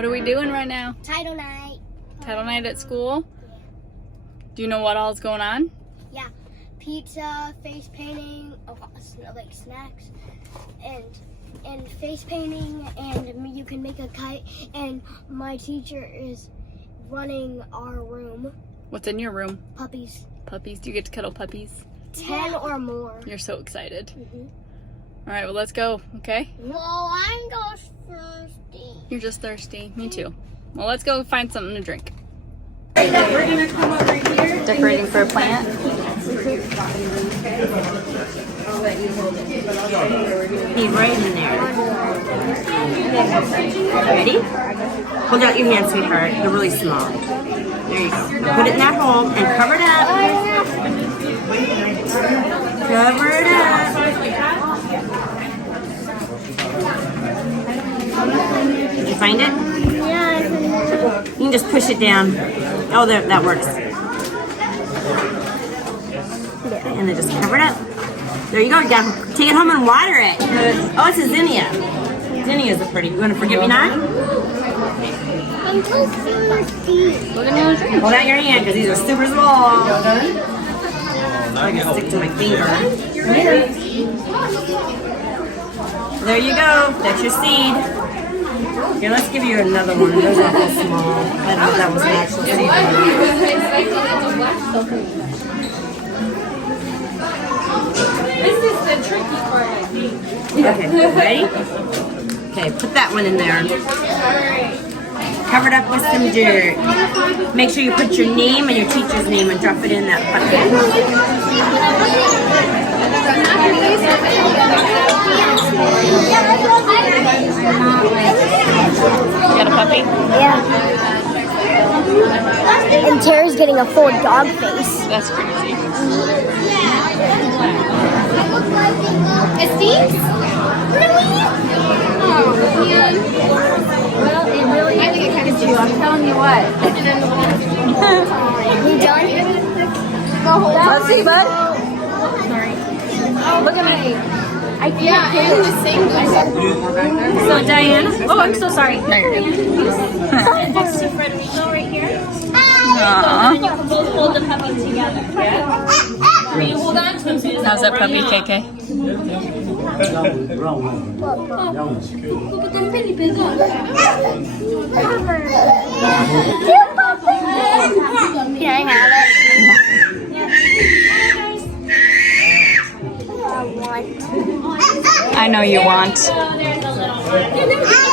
What are we doing right now? Title night. Title night at school? Do you know what all's going on? Yeah. Pizza, face painting, like snacks, and face painting, and you can make a kite, and my teacher is running our room. What's in your room? Puppies. Puppies. Do you get to cuddle puppies? 10 or more. You're so excited. Mm-hmm. All right, well, let's go, okay? Well, I'm just thirsty. You're just thirsty. Me too. Well, let's go find something to drink. We're gonna come over here. Decorating for a plant. Be right in there. Ready? Hold out your hand, sweetheart. They're really small. There you go. Now put it in that hole and cover it up. Cover it up. Did you find it? Yeah. You can just push it down. Oh, there, that works. And then just cover it up. There you go. You gotta take it home and water it. Oh, it's a zinnia. Zinnias are pretty. You want to forgive me not? I'm so thirsty. We're gonna drink. Hold out your hand because these are super small. I can stick to my finger. There you go. That's your seed. Here, let's give you another one. Those are all small. I don't know if that was an actual seed. This is the tricky part, I think. Okay, ready? Okay, put that one in there. Cover it up with some dirt. Make sure you put your name and your teacher's name and drop it in that bucket. You got a puppy? Yeah. And Terry's getting a full dog face. That's crazy. It's these? Really? Oh, man. Well, it really I think it kind of too. I'm telling you what. You done? Let's see, bud. Oh, look at me. I can't do the same thing. So, Diane. Oh, I'm so sorry. No, you're good. Next to Frederico right here. Aww. You can both hold the puppy together. Yeah? Will you hold on to him? How's that puppy, KK? Can I have it? I know you want. So there's a little one.